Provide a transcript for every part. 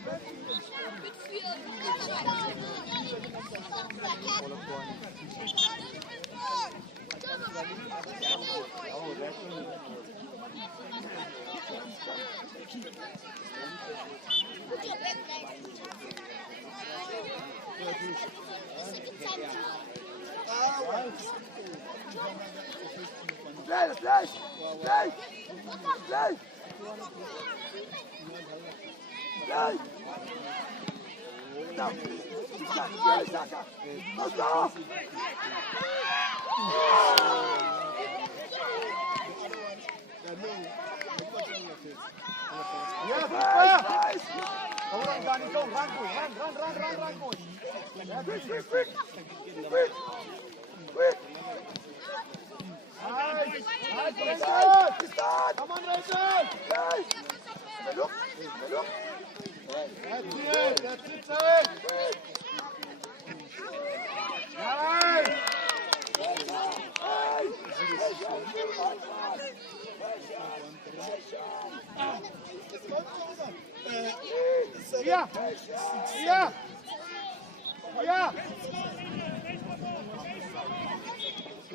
Play, play, play, play, play. Now, Saka, let's go. Yes, orang Gani, go, run, boy. Quick. Nice, start. Come on, Rachel. Nice. Look. That's it, sir. Nice. Yeah.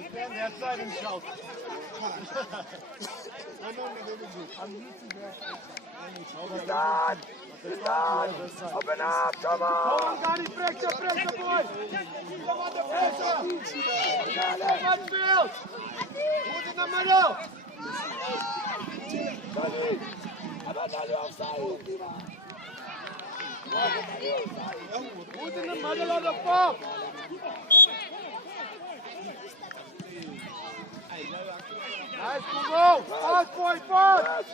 Stand that side and shout. I'm used to that. Start. Open up, come on. Come on, Gani, pressure, boy. Come on, the pressure. Midfield. Who's in the middle? Who's in the middle of the park? Nice, go! Fast, boy, fast!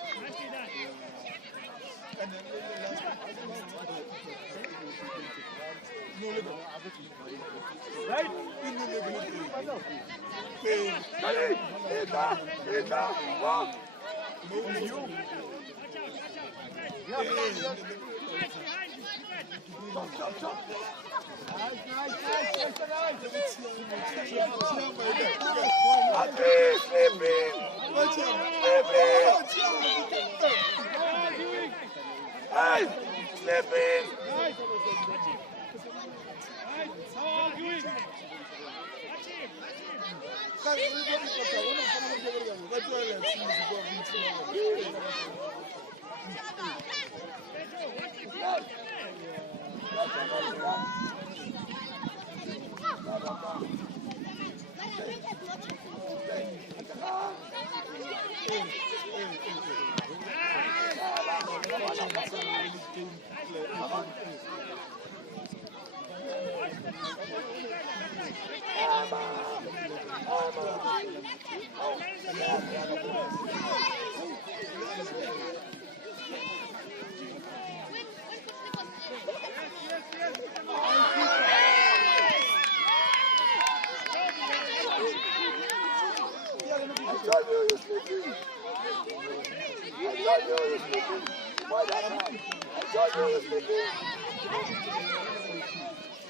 Right? Walk! Stop. Nice. Sleeping. Hey, sleeping.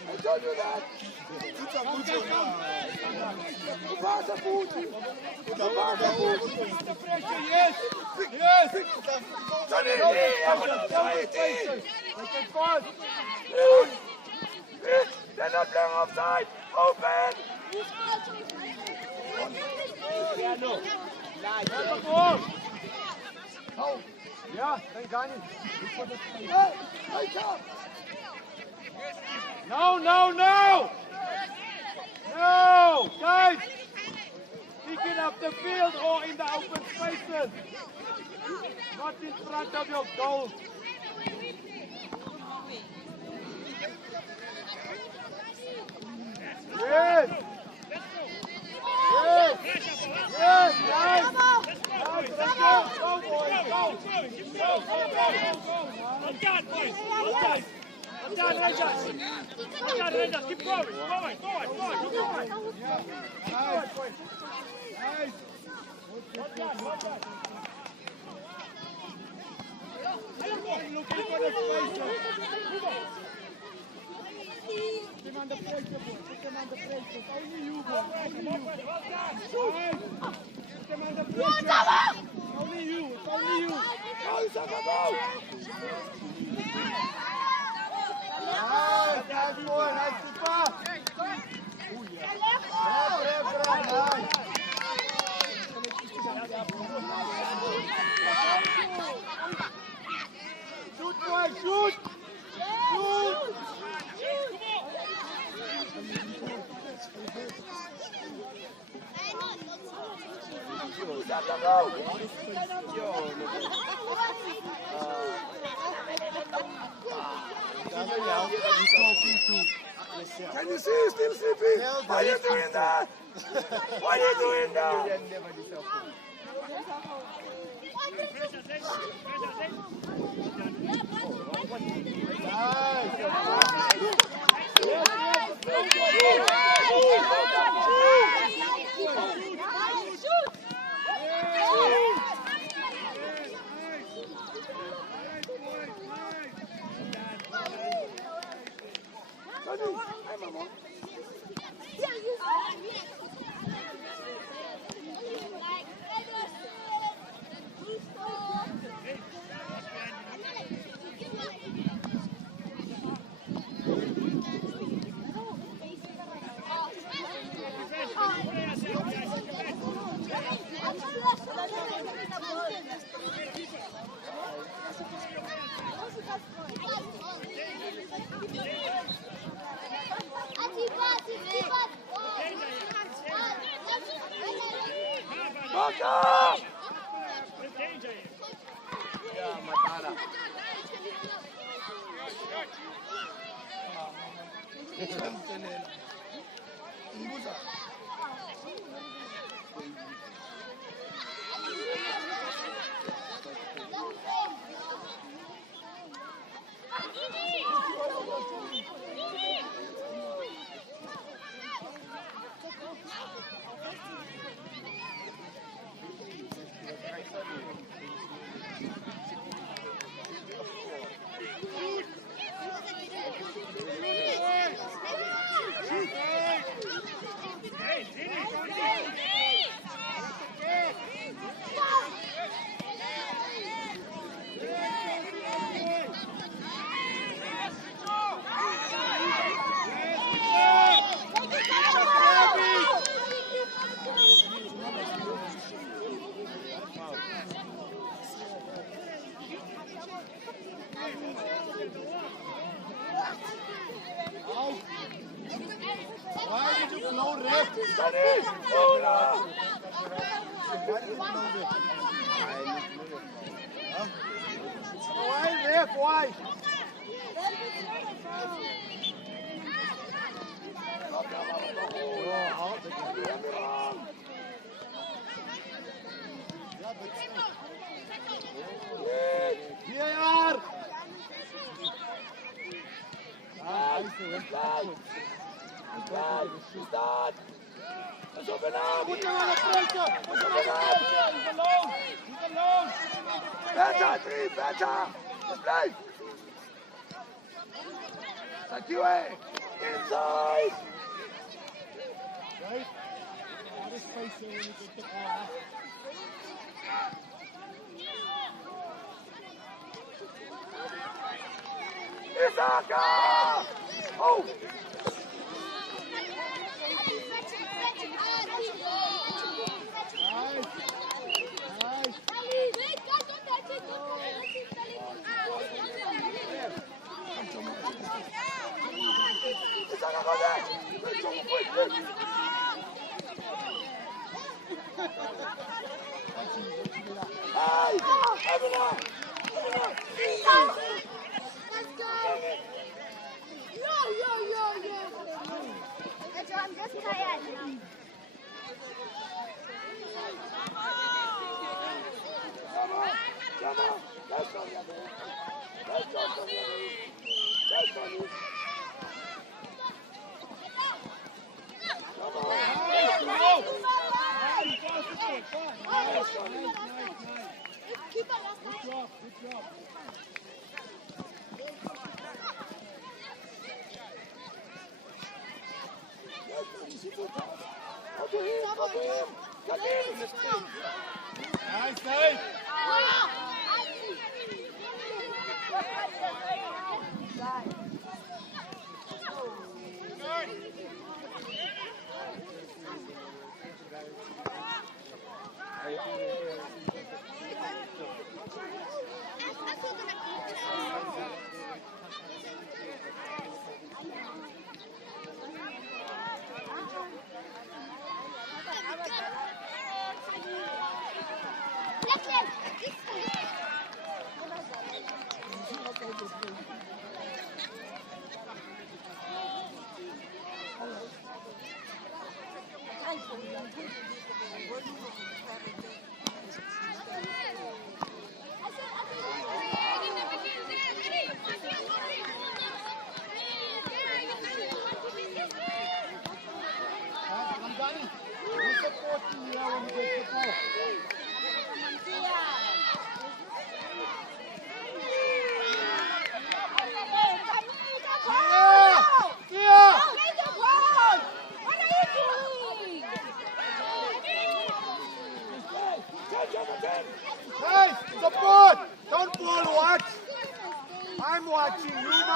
I told you that. Yes. They're not playing offside. Open. Yeah, thank God. No, guys! Pick it up the field or in the open spaces. Not in front of your goal. Yes! Nice! Go, boys, go! Well done, boys! Well done, Rangers! Keep going! Keep going! Nice! Well done! Looking for the space. Put him under pressure, boy. Put him under pressure. Only you, boy. Only you. Put him under pressure. Only you. It's only you. Go, Saka, go! boy, nice keeper. Shoot, boy, shoot! Shoot! Can you see he's still sleeping? Why are you doing that? Why are you doing that?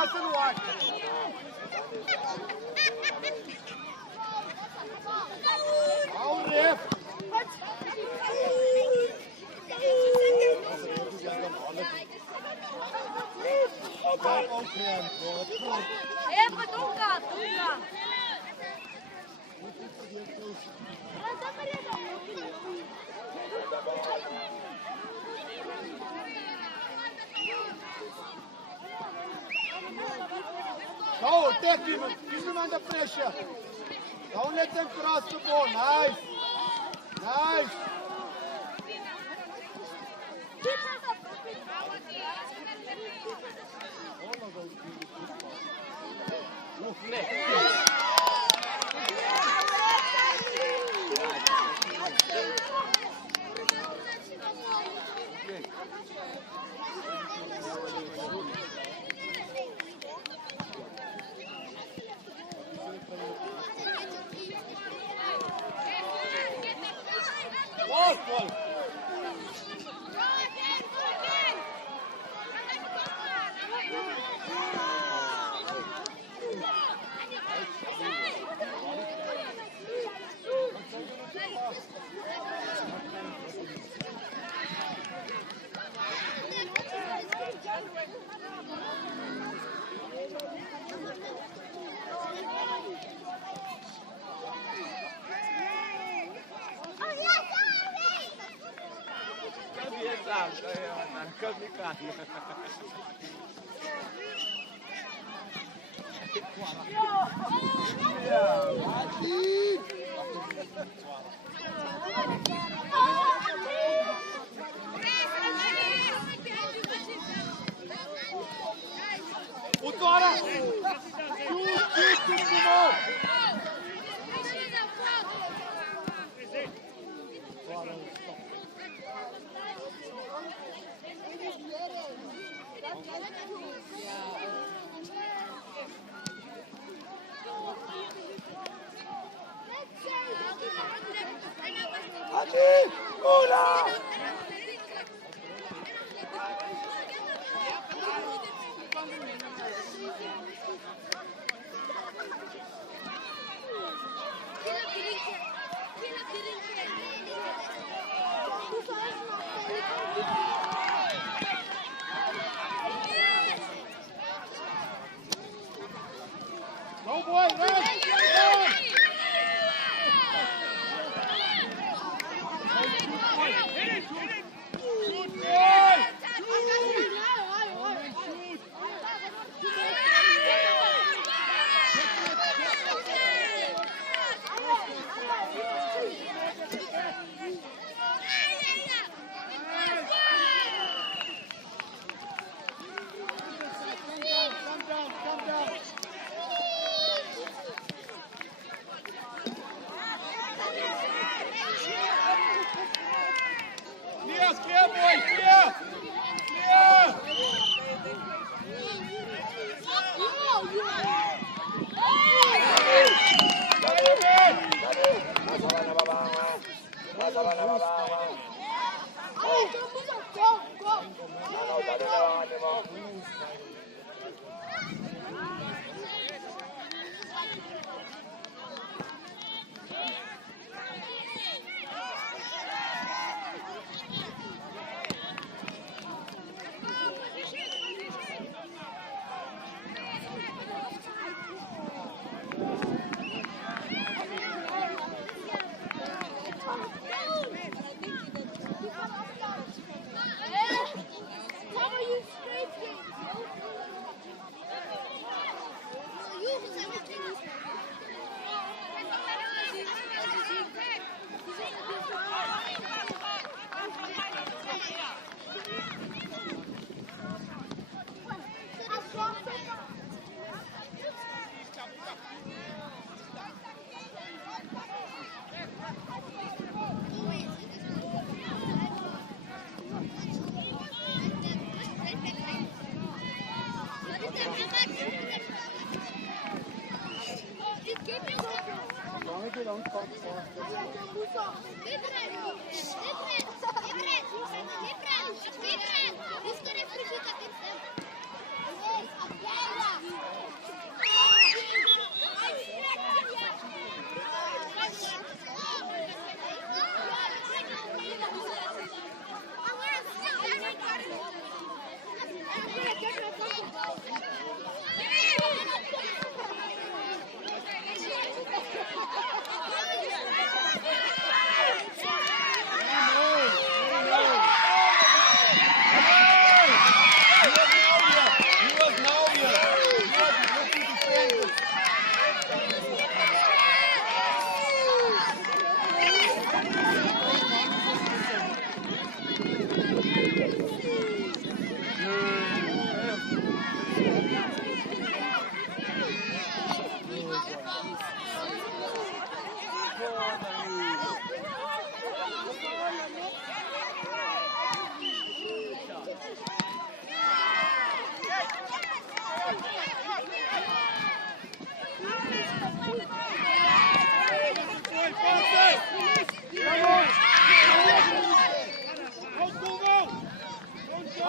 nice and wide. Foul, ref. Eva, Dunga! Go, take him. Keep him under pressure. Don't let them cross the ball. Nice. Nice. Ball. Utwara! Adi! Mula! Go boy, run! Come down. Clear, boy, clear!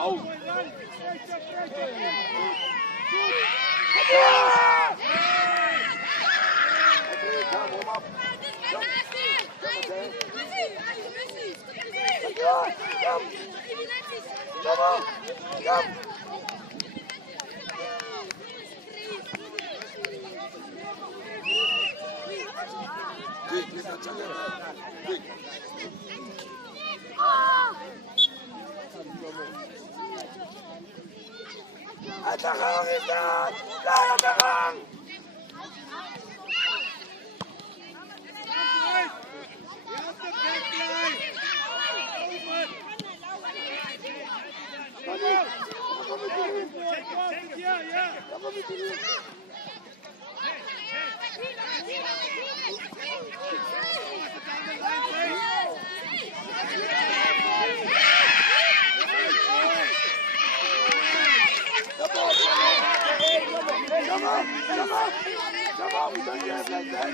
Go! Uit de gang is dat! Blijf op de gang! Come on, we don't have like that.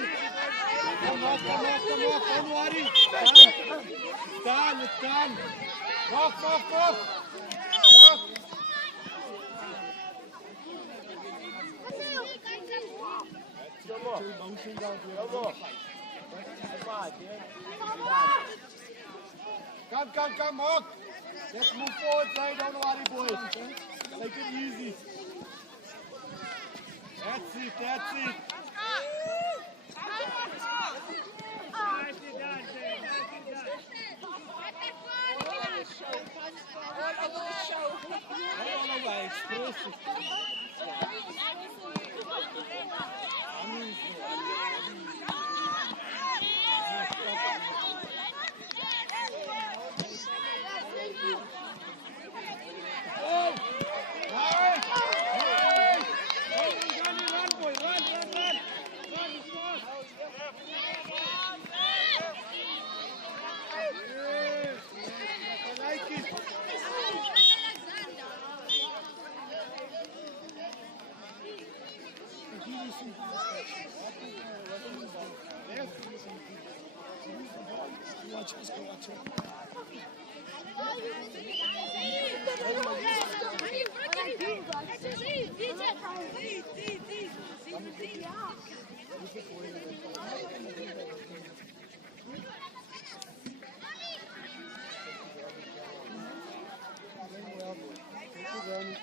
Come on, don't worry. Done, it's done. Walk. Walk. Come, walk. Let's move forward, play, don't worry, boys. Take it easy. That's it.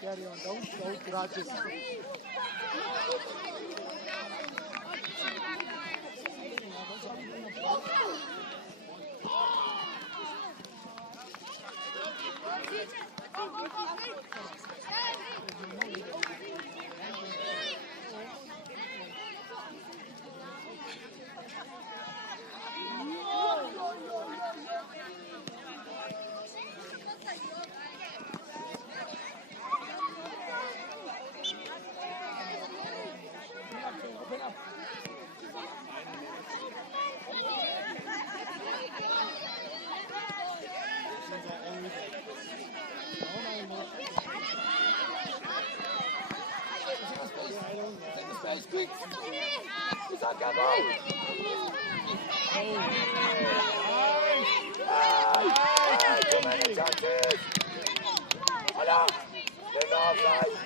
Carry on, don't crouch it. Quick! Is that come on? Too many chances! Voilà! There's no offside!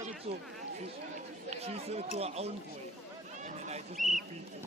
She's to her own boy, and then I just repeat it.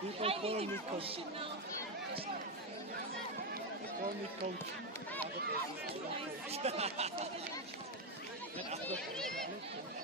People call me coach. They call me coach. Other places I don't coach. But other places I don't coach.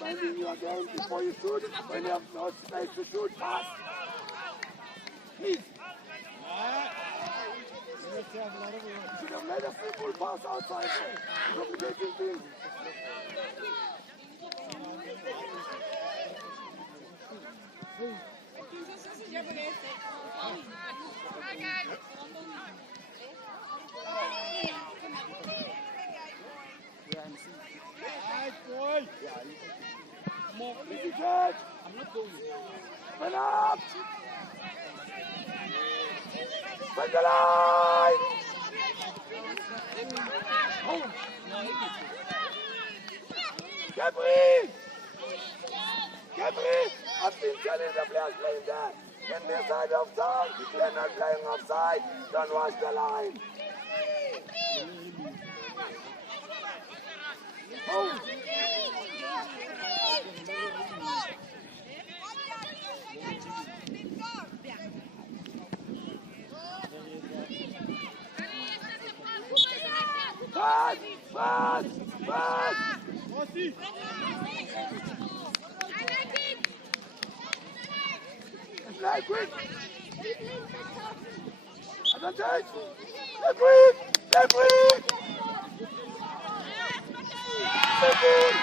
Reminding you again before you shoot, when you have no space to shoot, pass. Please. You should have made a simple pass outside. Complicating things. Easy catch. I'm not going. Open up. Send the line. Gabriel. Gabriel. I've been telling the players playing there. Get me side offside. They're not playing offside. Don't watch the line. Oh. Pass! Pass! Rossi! Play quick! Advantage! Play quick! Play quick! Play quick!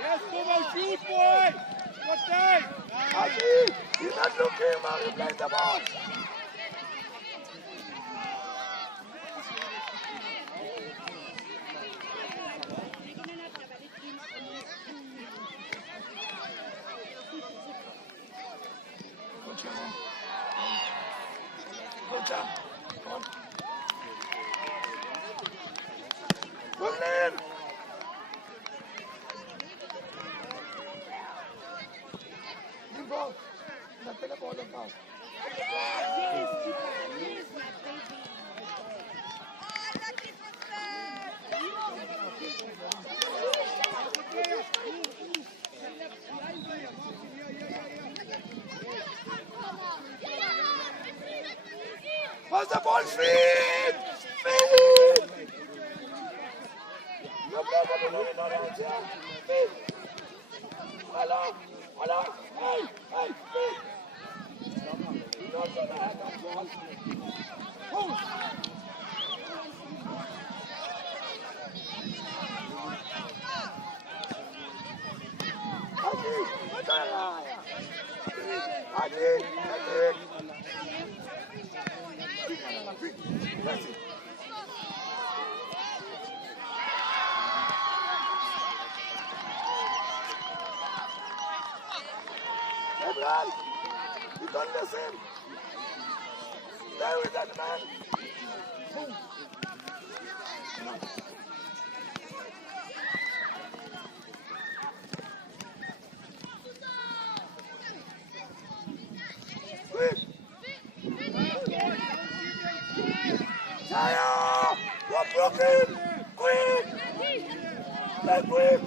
Yes, come on, shoot, boy! What time? Adi, he's not looking, man. He plays the ball. Good job. Come on. Brooklyn! Ball. Nothing about the ball. Pass the ball, feed! Feed! No problem, no hands here. Feed! Hello! Hello! Hey! Hey! Feed! Not gonna have that ball. Hold! Adi! Adi! Adi! Messi! Abraham! You don't listen! Stay with that man! Quick! Jaya! You're broken! Quick! Play quick!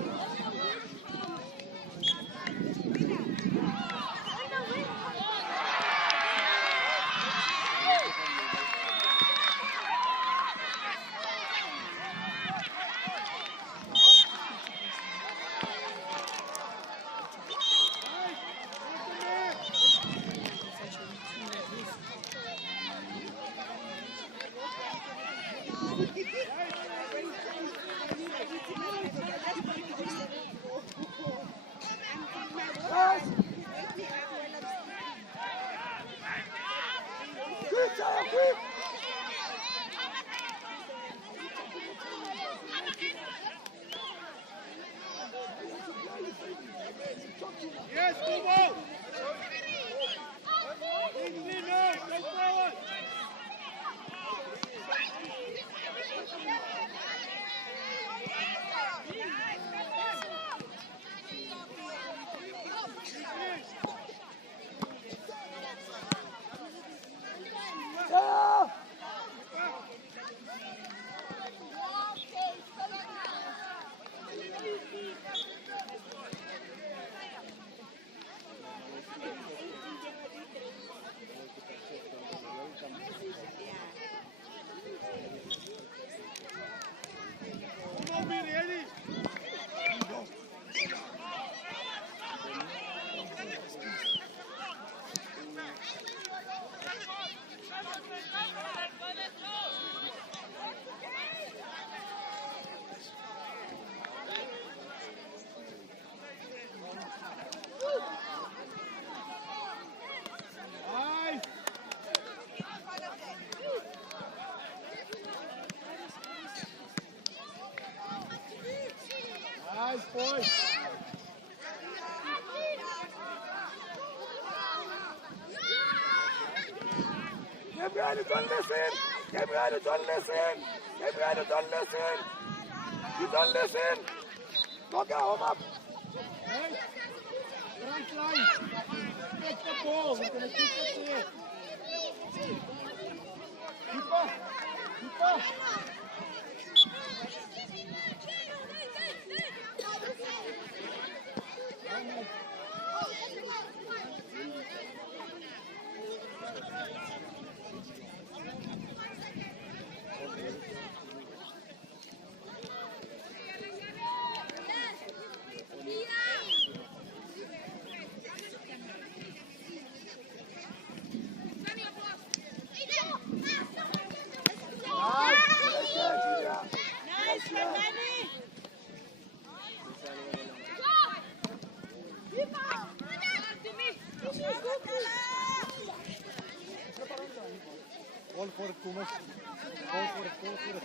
Yes! Quick, Jaya, quick! Yes, Kubo! Clean now, go forward! Jaya! Gabriel, don't listen. Gabriel, don't listen. Gabriel, don't listen. You don't listen. Go, home up. Hey, front line. Get the ball. We're going to keep it there. Keep up. Keep up. Call for it, Kumas. Call for it, call for it.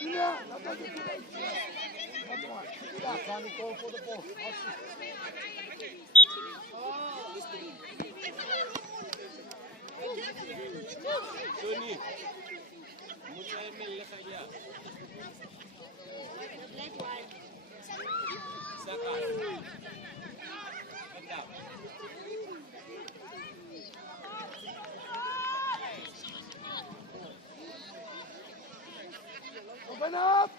Yeah, that's what you do. Yeah, can you call for the ball? Tony, mucha ML kaya. Saka. Andap. Open up.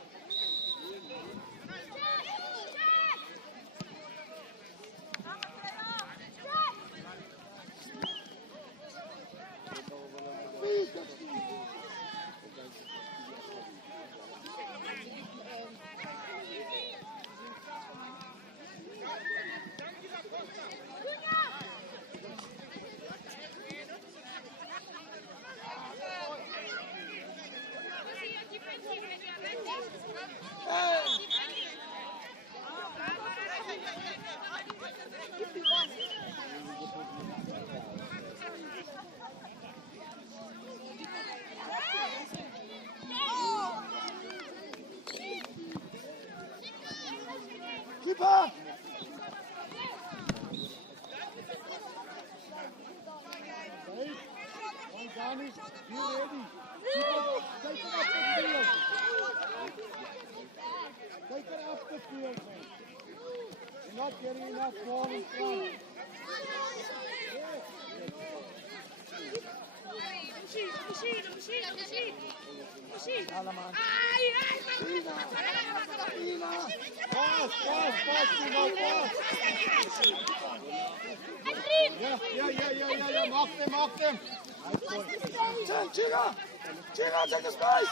Keep up. Right? One Johnny, you ready? Take it up the field. Take it up the field, man. You're not getting enough ball in front. Pass, Timo, pass. Yeah. Mark them. Chiga, take the space.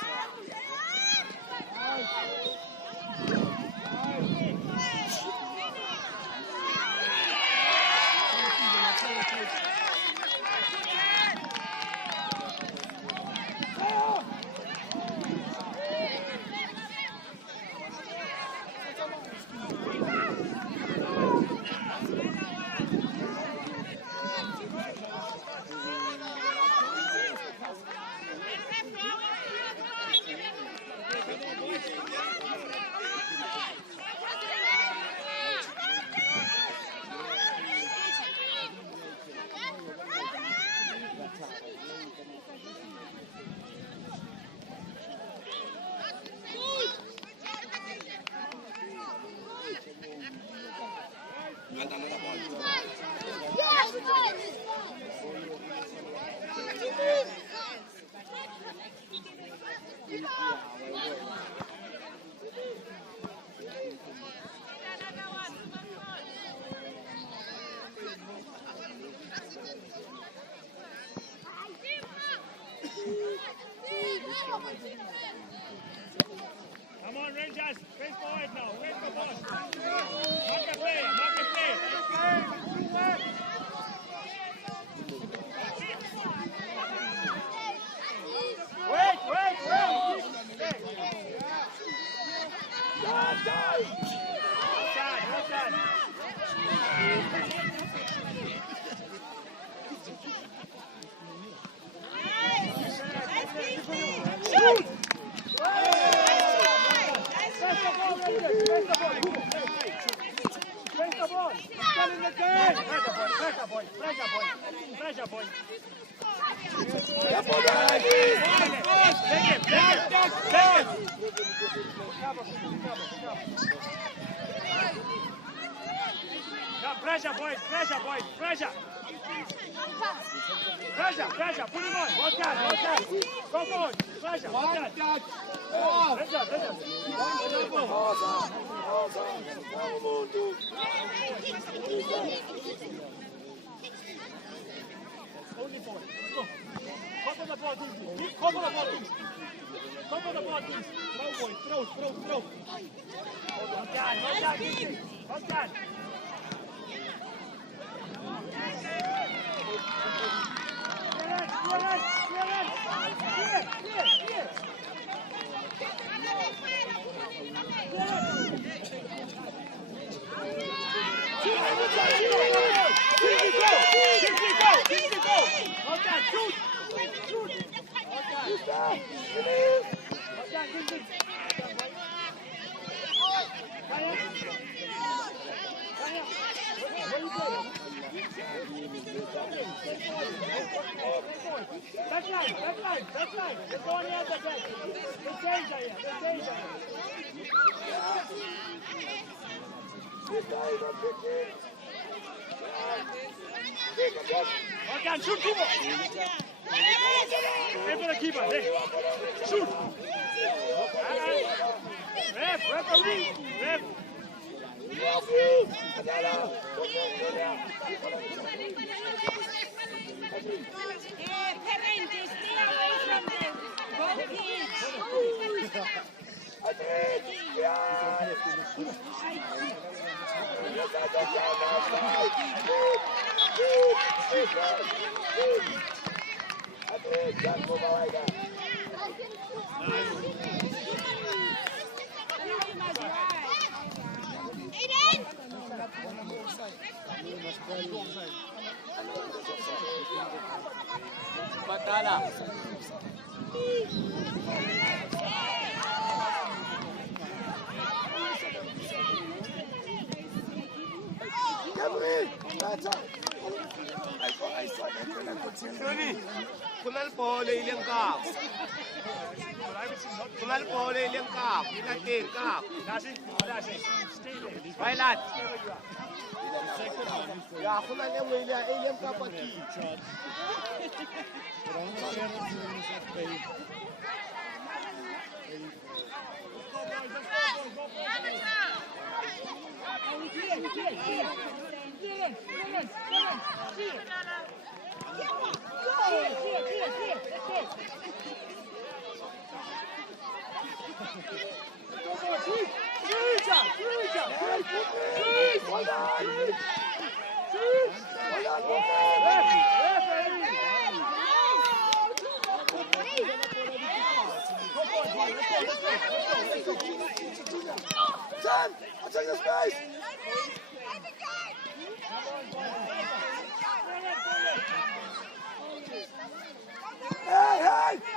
Come on, Rangers. Face forward now. Wait for ball. Mark the play. Wait. Shoot! Press the ball. Still in the game. Press the ball. Pressure, boys. Careful there, please. Take it. Come, pressure, boys. Pressure. Pressure. Put him on. Well done. Go forward. Pressure. Well done. Pressure. Only forward. Let's go. Cover the ball, please. Cover the ball, please. Throw, boy. Throw. Well done. That's right. Let's go on the other side. There's danger here. Okay, shoot, keeper. Aim for the keeper. Hey, shoot. Referee. Parenti, stay away from them. Both kids. Batala. Kunal po, ilang kap. Ilang kap. Violet. Ya, kunal yung ilang kap aquí. Sam, I'll take the space.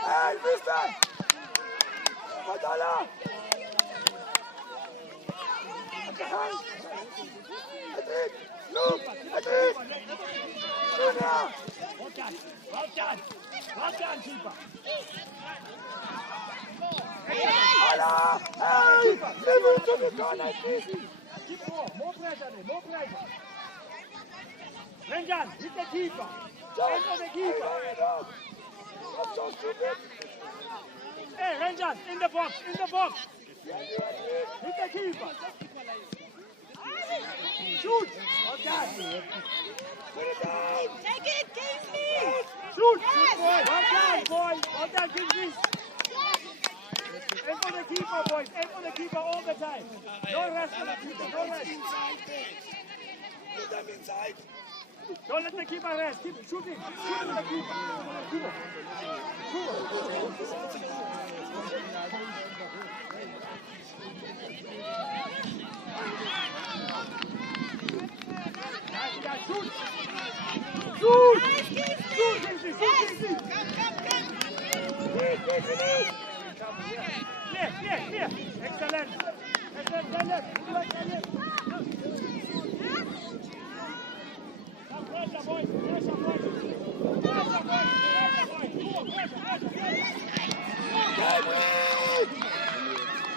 Hey, mister! Batala! Adric! Look! Adric! Junior! Well done, keeper. Hola! Hey! Never to the corner, please! Keep more pressure. Renjan, hit the keeper. Aim for the keeper. I'm so stupid! Hey, Renjan, in the box. Hit the keeper. Shoot. Well done. Put it down! Take it, Kingsley. Shoot, boy. Well done, Kingsley. Aim for the keeper, boys. Aim for the keeper all the time. No rest for the keeper. No rest. Put them inside! Don't let the keeper rest. Keep shooting. Shoot the keeper. Shoot. Here. Excellent. Pressure, boys.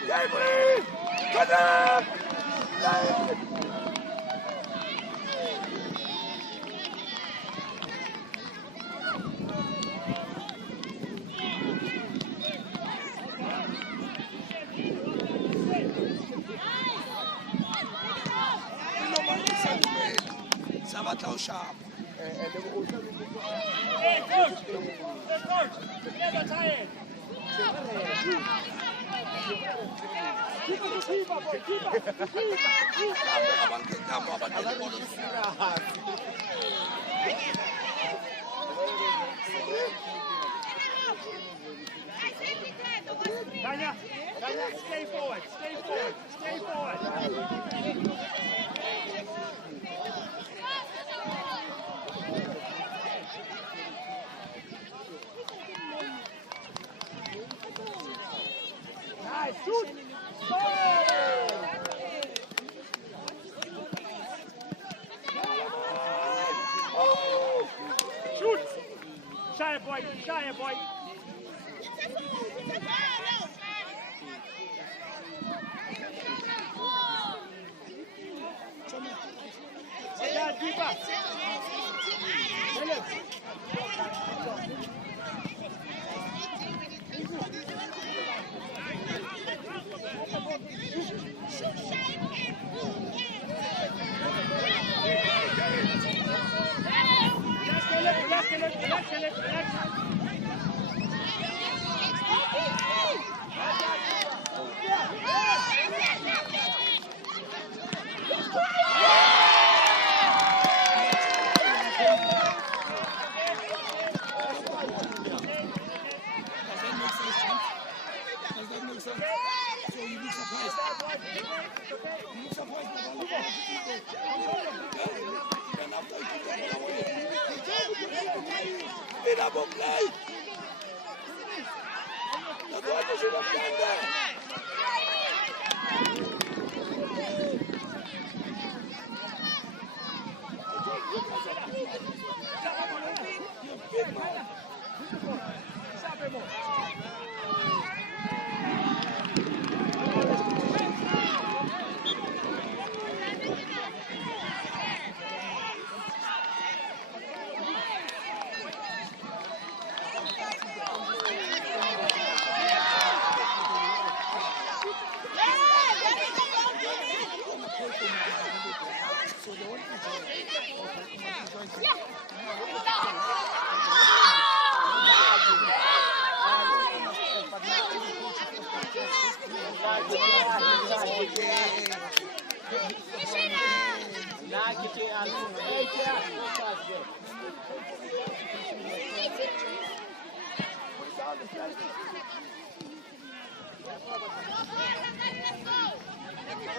Gabriel! Good up! Gabriel! Sharp. Hey, coach! Hey, coach! Together, tired! Keep it, keep up, boy! Keep up! Tanya, stay forward, stay forward, stay forward. Nice, shoot! Oh! Shoot! Shy boy, shy boy. Yeah, deeper. Double play! That's what you should have done there!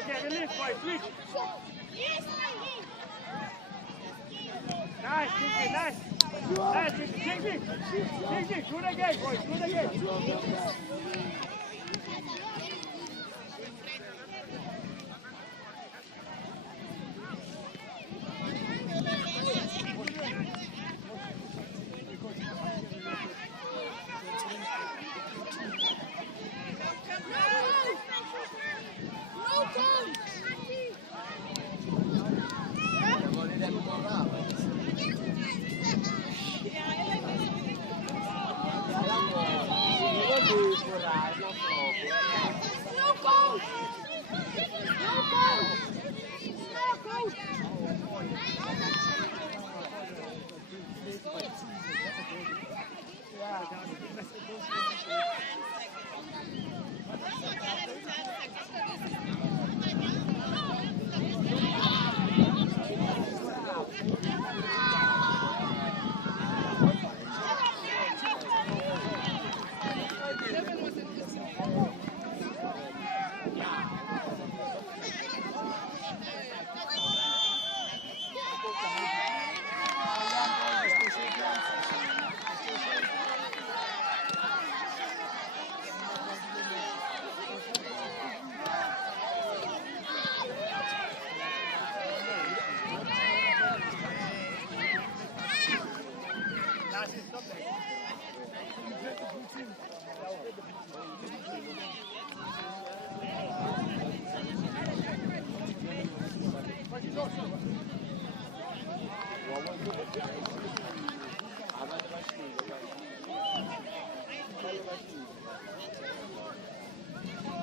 Okay, release, boys, reach. Nice, Kingsley, nice. Nice, Kingsley. Kingsley, do it again, boys, do it again. team.